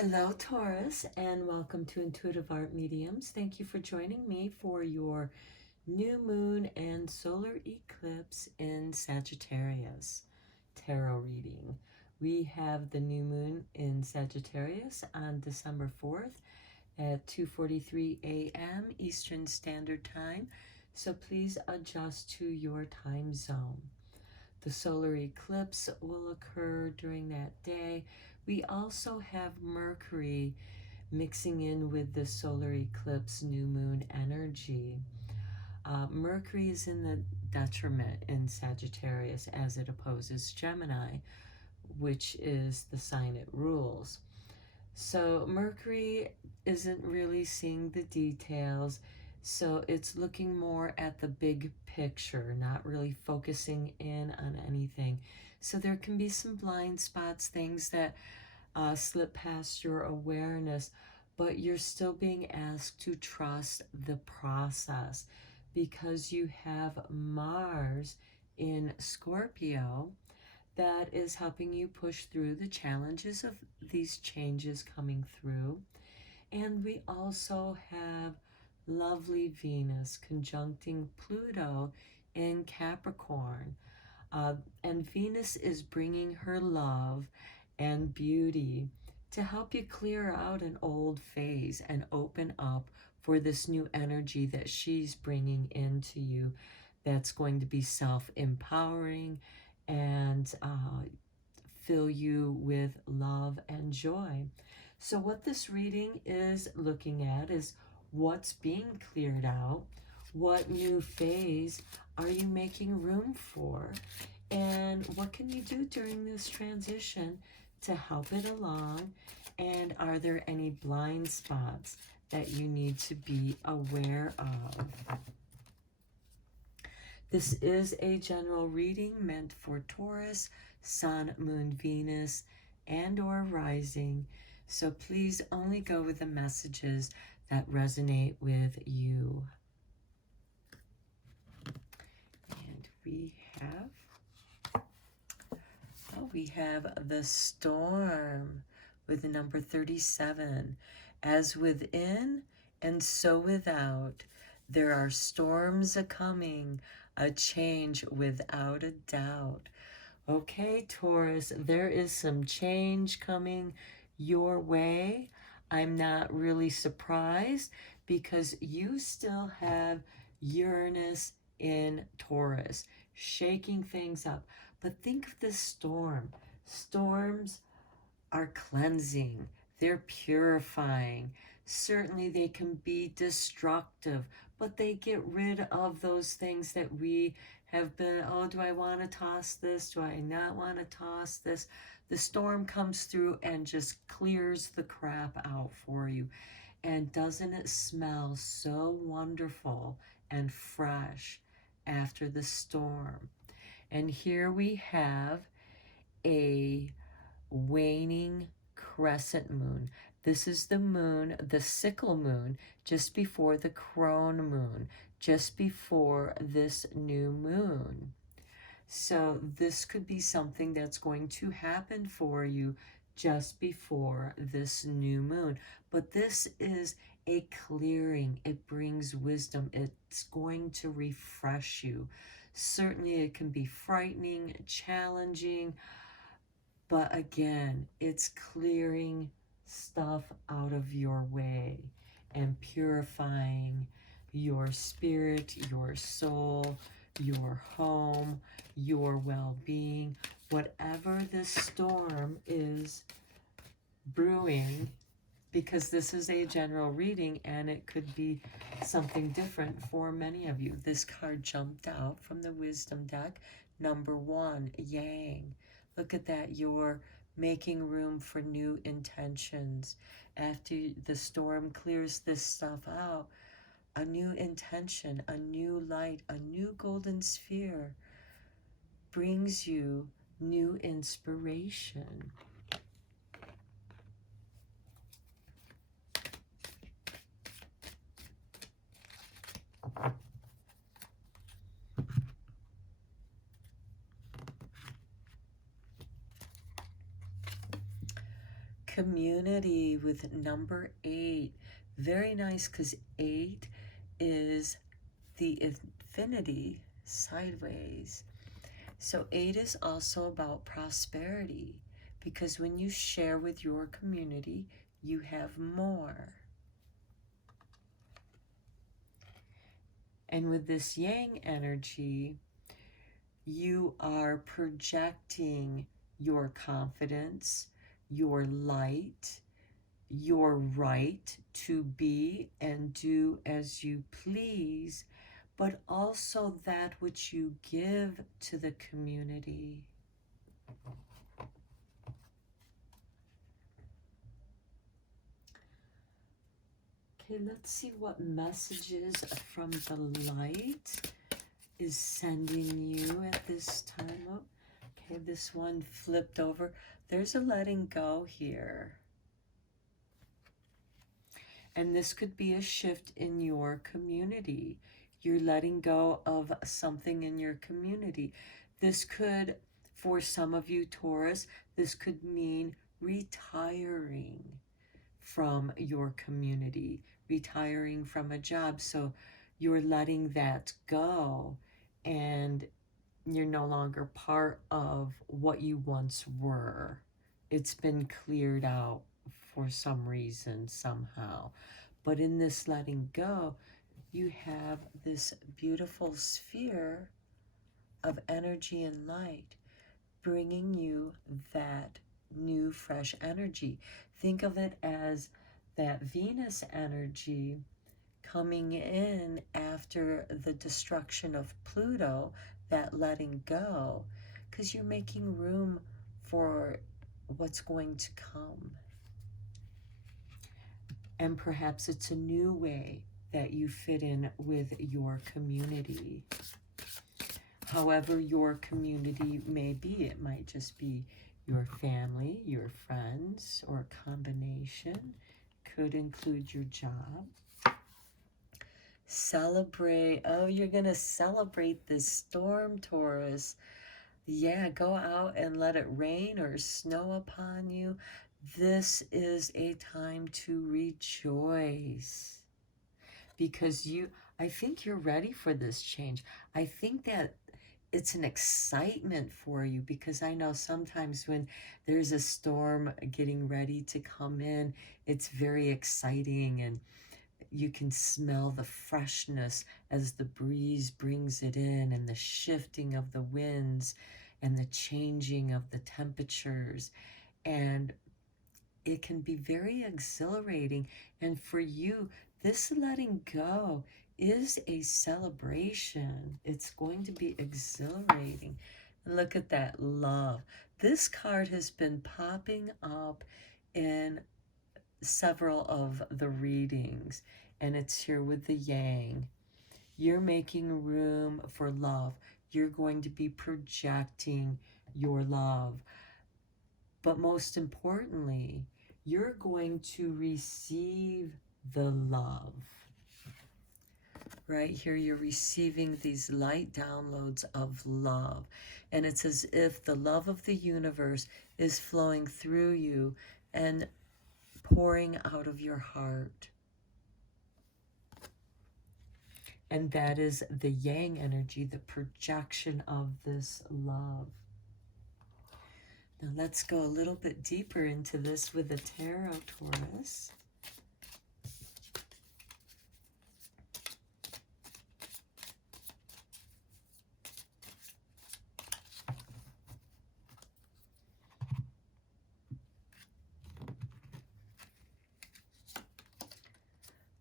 Hello, Taurus, and welcome to Intuitive Art Mediums. Thank you for joining me for your new moon and solar eclipse in Sagittarius tarot reading. We have the new moon in Sagittarius on December 4th at 2:43 a.m. Eastern Standard Time, so please adjust to your time zone. The solar eclipse will occur during that day. We also have Mercury mixing in with the solar eclipse new moon energy. Mercury is in the detriment in Sagittarius as it opposes Gemini, which is the sign it rules. So Mercury isn't really seeing the details, so it's looking more at the big picture, not really focusing in on anything. So there can be some blind spots, things that slip past your awareness, but you're still being asked to trust the process because you have Mars in Scorpio that is helping you push through the challenges of these changes coming through. And we also have lovely Venus conjuncting Pluto in Capricorn. And Venus is bringing her love and beauty to help you clear out an old phase and open up for this new energy that she's bringing into you that's going to be self-empowering and fill you with love and joy. So what this reading is looking at is what's being cleared out, what new phase are you making room for, and what can you do during this transition to help it along, and are there any blind spots that you need to be aware of? This is a general reading meant for Taurus, Sun, Moon, Venus, and or rising. So please only go with the messages that resonate with you. And we have the storm with the number 37. As within and so without, there are storms a-coming, a change without a doubt. Okay, Taurus, there is some change coming your way. I'm not really surprised because you still have Uranus in Taurus, shaking things up. But think of this storm. Storms are cleansing. They're purifying. Certainly they can be destructive, but they get rid of those things that we have been, oh, do I want to toss this? Do I not want to toss this? The storm comes through and just clears the crap out for you. And doesn't it smell so wonderful and fresh after the storm? And here we have a waning crescent moon. This is the moon, the sickle moon, just before the crone moon, just before this new moon. So this could be something that's going to happen for you just before this new moon. But this is a clearing. It brings wisdom. It's going to refresh you. Certainly it can be frightening, challenging, but again, it's clearing stuff out of your way and purifying your spirit, your soul, your home, your well-being. Whatever this storm is brewing, because this is a general reading and it could be something different for many of you. This card jumped out from the wisdom deck, number 1, Yang. Look at that, you're making room for new intentions. After the storm clears this stuff out, a new intention, a new light, a new golden sphere brings you new inspiration. community with number 8. Very nice, because 8 is the infinity sideways. So 8 is also about prosperity, because when you share with your community, you have more. And with this yang energy, you are projecting your confidence, your light, your right to be and do as you please, but also that which you give to the community. Okay, let's see what messages from the light is sending you at this time. Oh, okay, this one flipped over. There's a letting go here. And this could be a shift in your community. You're letting go of something in your community. This could, for some of you, Taurus, this could mean retiring from your community, retiring from a job. So you're letting that go, and you're no longer part of what you once were. It's been cleared out for some reason, somehow. But in this letting go, you have this beautiful sphere of energy and light bringing you that new, fresh energy. Think of it as that Venus energy coming in after the destruction of Pluto, that letting go, because you're making room for what's going to come. And perhaps it's a new way that you fit in with your community. However your community may be, it might just be your family, your friends, or a combination. Could include your job. Celebrate. Oh, you're going to celebrate this storm, Taurus. Yeah, go out and let it rain or snow upon you. This is a time to rejoice, because I think you're ready for this change. I think that it's an excitement for you, because I know sometimes when there's a storm getting ready to come in, it's very exciting, and you can smell the freshness as the breeze brings it in, and the shifting of the winds and the changing of the temperatures. And it can be very exhilarating. And for you, this letting go is a celebration. It's going to be exhilarating. And look at that, love. This card has been popping up in several of the readings, and it's here with the yang. You're making room for love. You're going to be projecting your love. But most importantly, you're going to receive the love. Right here, you're receiving these light downloads of love. And it's as if the love of the universe is flowing through you and pouring out of your heart. And that is the yang energy, the projection of this love. Now let's go a little bit deeper into this with the tarot, Taurus.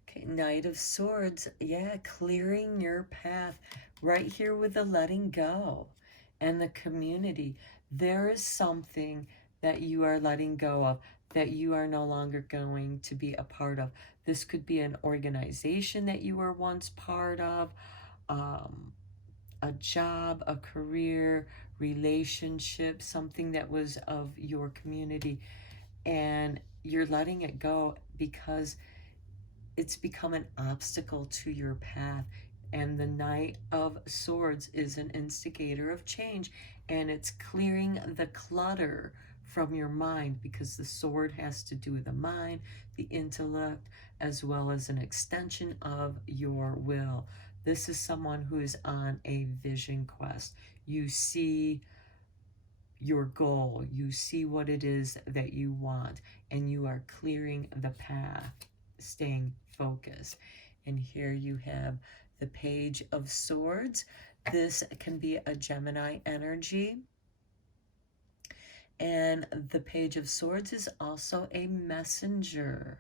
Okay, Knight of Swords. Yeah, clearing your path. Right here with the letting go and the community. There is something that you are letting go of, that you are no longer going to be a part of. This could be an organization that you were once part of, a job, a career, relationship, something that was of your community, and you're letting it go because it's become an obstacle to your path. And the Knight of Swords is an instigator of change, and it's clearing the clutter from your mind, because the sword has to do with the mind, the intellect, as well as an extension of your will. This is someone who is on a vision quest. You see your goal, you see what it is that you want, and you are clearing the path, staying focused. And here you have the Page of Swords. This can be a Gemini energy. And the Page of Swords is also a messenger.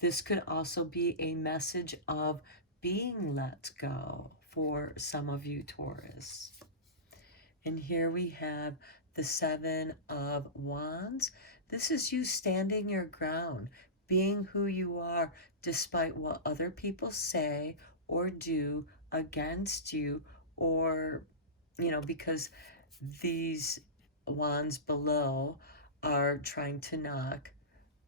This could also be a message of being let go for some of you, Taurus. And here we have the Seven of Wands. This is you standing your ground, being who you are, despite what other people say or do against you, or, because these wands below are trying to knock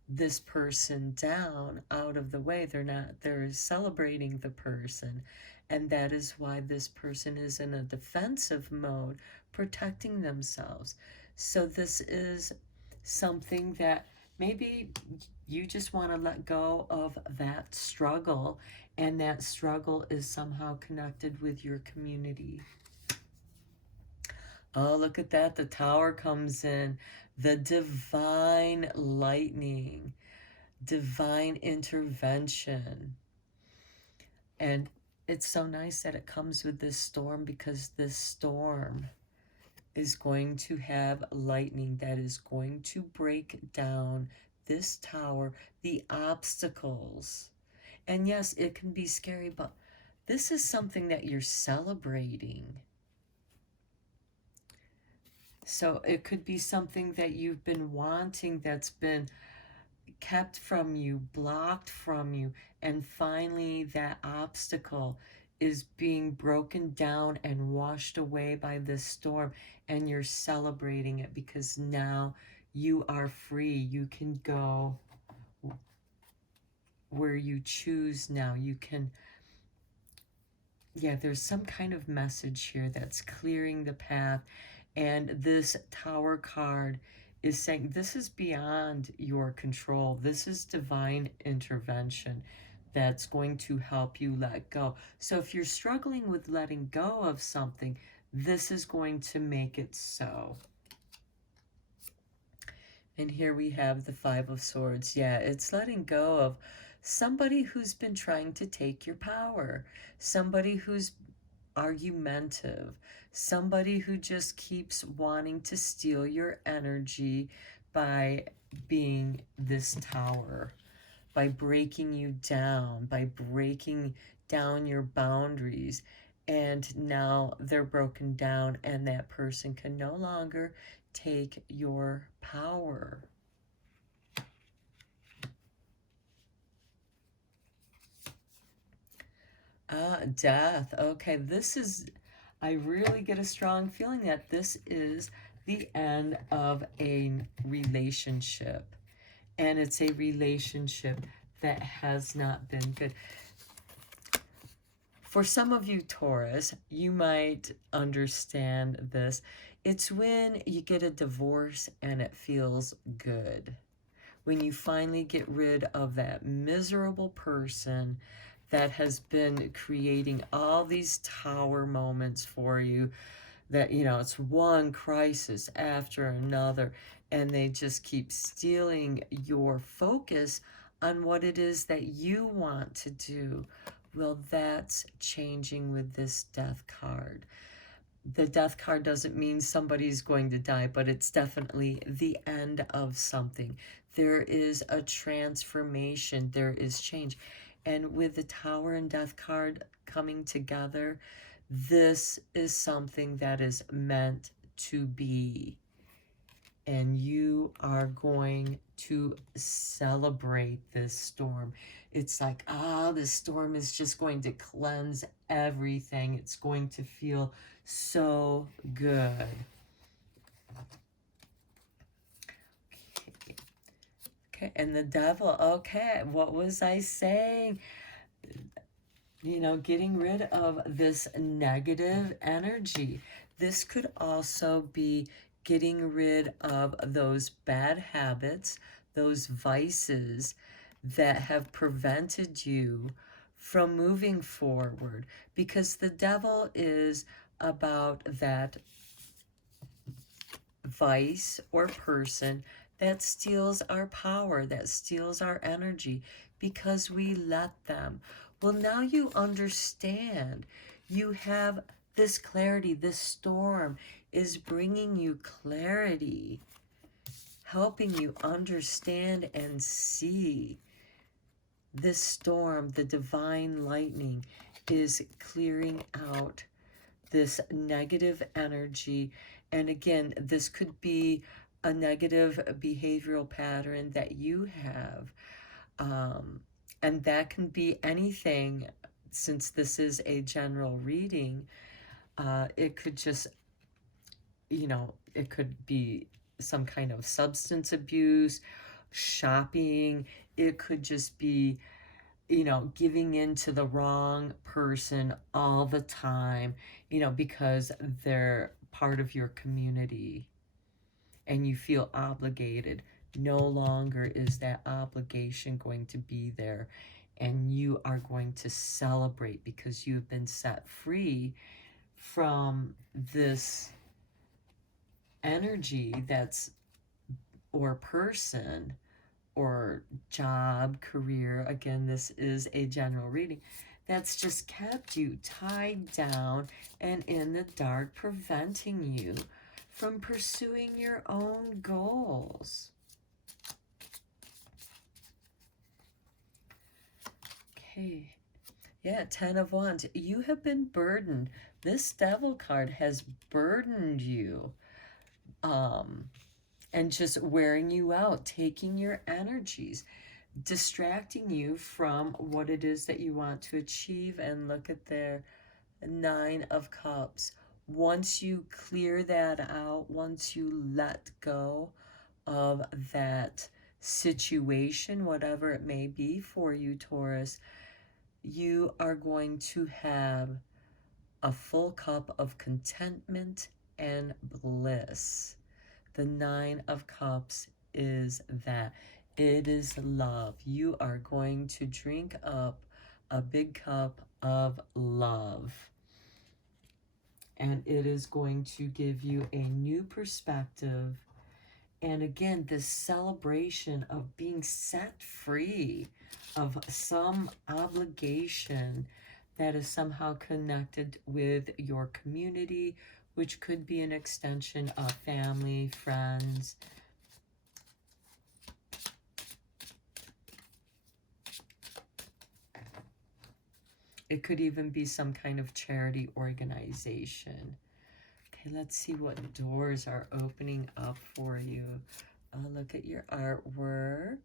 this person down out of the way. They're celebrating the person. And that is why this person is in a defensive mode, protecting themselves. So this is something that maybe you just want to let go of that struggle, and that struggle is somehow connected with your community. Oh, look at that. The Tower comes in. The divine lightning, divine intervention. And it's so nice that it comes with this storm, because this storm is going to have lightning that is going to break down this tower, the obstacles. And yes, it can be scary, but this is something that you're celebrating. So it could be something that you've been wanting, that's been kept from you, blocked from you, and finally that obstacle is being broken down and washed away by this storm, and you're celebrating it because now you are free. You can go where you choose now. You can, there's some kind of message here that's clearing the path. And this Tower card is saying this is beyond your control. This is divine intervention that's going to help you let go. So if you're struggling with letting go of something, this is going to make it so. And here we have the Five of Swords. Yeah, it's letting go of somebody who's been trying to take your power, somebody who's argumentative, somebody who just keeps wanting to steal your energy by being this tower, by breaking you down, by breaking down your boundaries. And now they're broken down, and that person can no longer take your power. Death. Okay, this is, I really get a strong feeling that this is the end of a relationship. And it's a relationship that has not been good. For some of you, Taurus, you might understand this. It's when you get a divorce and it feels good. When you finally get rid of that miserable person that has been creating all these tower moments for you, that, it's one crisis after another, and they just keep stealing your focus on what it is that you want to do. Well, that's changing with this Death card. The Death card doesn't mean somebody's going to die, but it's definitely the end of something. There is a transformation. There is change. And with the Tower and Death card coming together, this is something that is meant to be. And you are going to celebrate this storm. It's like, this storm is just going to cleanse everything. It's going to feel so good. Okay, and the Devil. Okay, what was I saying? Getting rid of this negative energy. This could also be getting rid of those bad habits, those vices that have prevented you from moving forward, because the devil is about that vice or person that steals our power, that steals our energy, because we let them. Well, now you understand. You have this clarity. This storm is bringing you clarity, helping you understand and see. This storm, the divine lightning, is clearing out this negative energy. And again, this could be a negative behavioral pattern that you have. And that can be anything, since this is a general reading. It could just, it could be some kind of substance abuse, shopping. It could just be giving in to the wrong person all the time, because they're part of your community and you feel obligated. No longer is that obligation going to be there, and you are going to celebrate because you've been set free from this energy or person or job, career. Again, this is a general reading that's just kept you tied down and in the dark, preventing you from pursuing your own goals. Okay. Yeah, 10 of Wands. You have been burdened. This Devil card has burdened you. And just wearing you out, taking your energies, distracting you from what it is that you want to achieve. And look at there, 9 of Cups. Once you clear that out, once you let go of that situation, whatever it may be for you, Taurus, you are going to have a full cup of contentment and bliss. The 9 of Cups is that. It is love. You are going to drink up a big cup of love. And it is going to give you a new perspective. And again, this celebration of being set free of some obligation that is somehow connected with your community, which could be an extension of family, friends. It could even be some kind of charity organization. Okay, let's see what doors are opening up for you. Look at your artwork.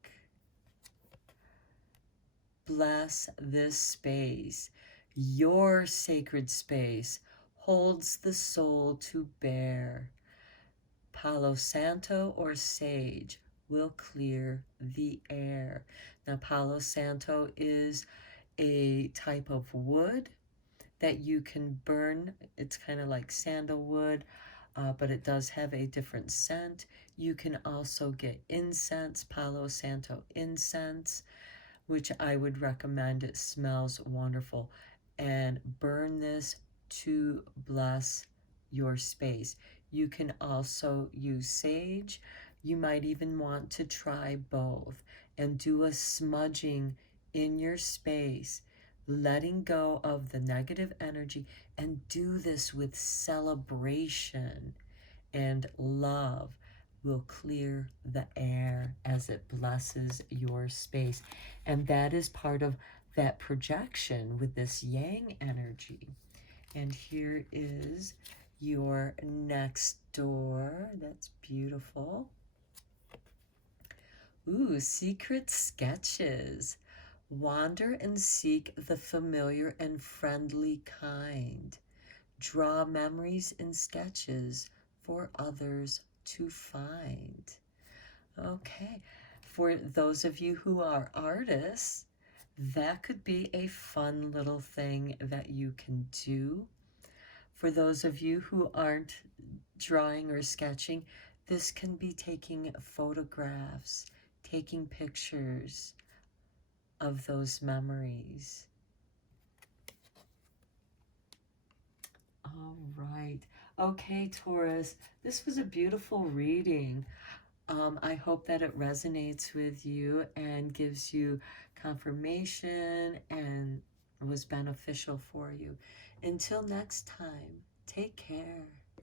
Bless this space. Your sacred space holds the soul to bear. Palo Santo or sage will clear the air. Now, Palo Santo is a type of wood that you can burn. It's kind of like sandalwood, but it does have a different scent. You can also get incense, Palo Santo incense, which I would recommend. It smells wonderful. And burn this to bless your space. You can also use sage. You might even want to try both and do a smudging in your space, letting go of the negative energy, and do this with celebration and love. Will clear the air as it blesses your space. And that is part of that projection with this yang energy. And here is your next door. That's beautiful. Ooh, secret sketches. Wander and seek the familiar and friendly kind. Draw memories in sketches for others to find. Okay, for those of you who are artists, that could be a fun little thing that you can do. For those of you who aren't drawing or sketching, this can be taking photographs, taking pictures of those memories. All right. Okay, Taurus, this was a beautiful reading. I hope that it resonates with you and gives you confirmation and was beneficial for you. Until next time, take care.